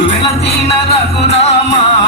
వెలసిన రఘురామా.